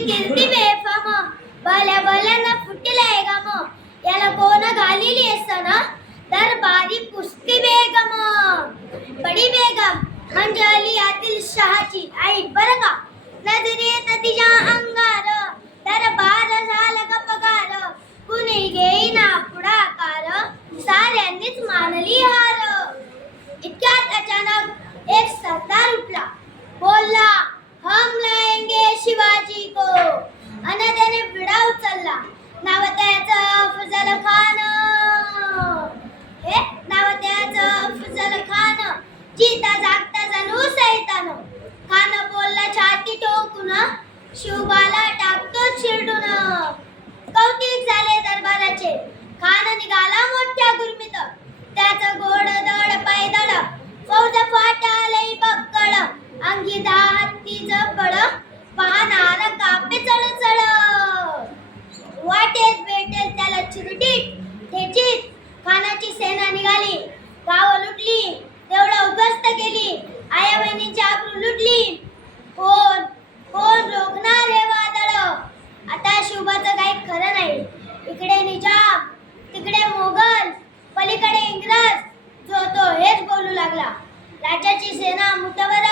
कीर्ती बेफाम भल्या भल्यानं फुटले गम शिवबाला टाकतो चिरडून. कौतिक झाले दरबाराचे. खान निघाला मोठ्या गुरमीत त्याच गोड दड पैदळ. फौज फाटालय पक्कळ अंगी हत्तीचं बळ पाहणार कापे चळचळ. वाटेत भेटेल त्याला चिरटीत ठेचीत खानाची सेना निघाली. गाव लुटली. तेवढं उद्ध्वस्त केली. आया बहिणीची आबरू लुटली कोण कोण रोखणार हे वादळ आता शुभाचं काही खरं नाही इकडे निजाम तिकडे मोगल पलीकडे इंग्रज जो तो हेच बोलू लागला राजाची सेना मुठभर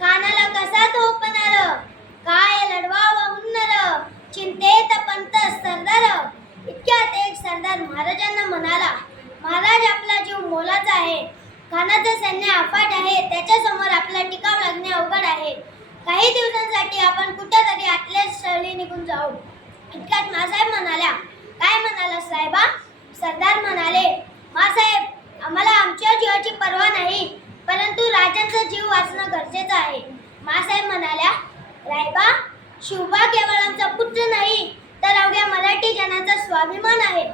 खानाला कसा थोपणार काय लढवावं हुन्नर चिंतेत पंत सरदार इतक्यात एक सरदार महाराजांना म्हणाला महाराज आपला जीव मोलाचा आहे. खानाचे सैन्य अफाट आहे. त्याच्यासमोर आपला टिकाव लागणे अवघड आहे. काही दिवसांसाठी आपण कुठेतरी आतल्या स्थळी निघून जाऊ. इतक्यात मासाहेब म्हणाल्या काय म्हणाला साहेबा? सरदार म्हणाले मासाहेब आम्हाला आमच्या जीवाची पर्वा नाही परंतु राजांचा जीव वाचणं गरजेचं आहे. मासाहेब म्हणाल्या रायबा शिवबा केवळ आमचा पुत्र नाही तर अवघ्या मराठी जनाचा स्वाभिमान आहे.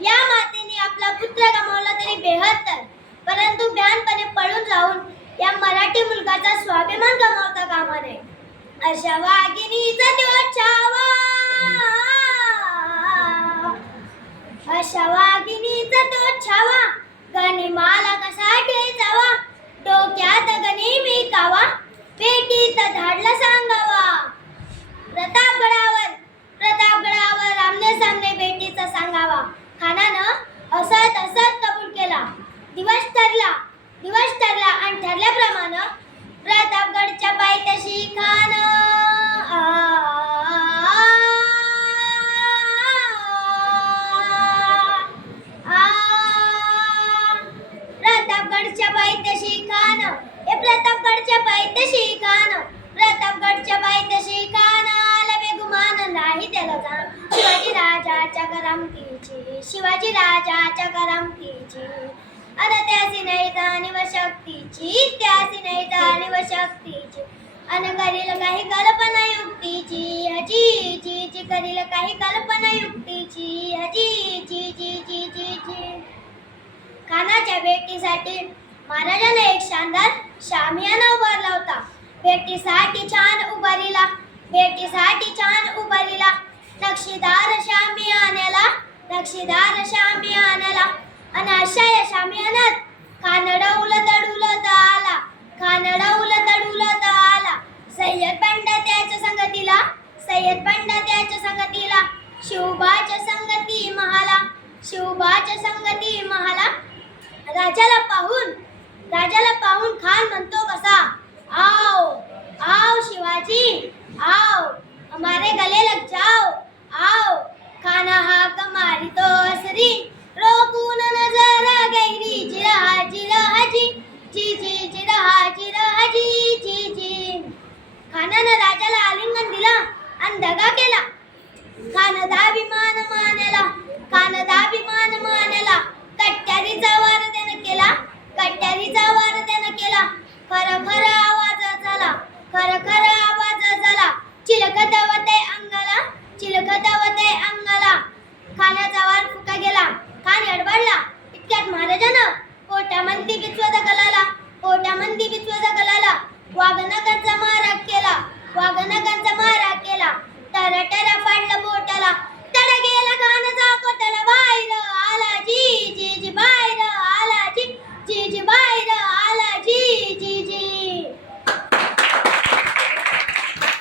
या माते आपला पुत्र गमावला तरी बेहत्तर. परंतु भ्यानपणे पळून जाऊन या मराठी मुलगाचा स्वाभिमान गमावता कामा नये. अशा वाघिणीचा तो छावा अशा वाघिणीचा तो छावा गणी माला कसा ठेचावा डोक्यात गणी मी कावा पेटीत धाडला सांगावा? प्रतापगडावर प्रतापगडावर आमने सामने बेटीचा सांगावा. खाना असत असत कबूल केला. दिवस ठरला दिवस ठरला आणि ठरल्याप्रमाणे प्रतापगडच्या पायथ्याशी खान प्रतापगडच्या पायथ्याशी खान. हे प्रतापगडच्या पायथ्याशी खान. प्रतापगडच्या पायथ्याशी खान. आला बेगुमान नाही त्याला जाण. शिवाजी राजाच्या करामतीची शिवाजी राजाच्या करामतीची अन त्यासी नाही जाणीव शक्तीची त्यासी नाही जाणीव शक्तीची अन करील काही कल्पना युक्तीची अजी जी जी करील काही कल्पना युक्तीची अजी जी जी जी जी जी. कानाच्या भेटीसाठी महाराजाने एक शानदार शामियाना उभारला होता. भेटीसाठी छान उभारीला भेटीसाठी छान उभारीला. लक्षीदार श्यामी आणला लक्षीदार श्यामी आणला अनाशय श्यामी आणत कानडा उलतड उलत आला कानडा उलतड उलत आला सय्यद पंडा त्याच्या संगतीला सय्यद पंडा त्याच्या संगतीला शिवबाच्या संगती महाला शिवबाच्या संगती महाला. राजाला पाहून राजाला पाहून खान म्हणतो कसा? आओ आओ शिवाजी आओ हमारे गले लग जाओ. बिचवजा गलाला वाघनगाचा महाराग केला वाघनगाचा महाराग केला. तर टरा फाडला बोटाला तड गेला गाणं जा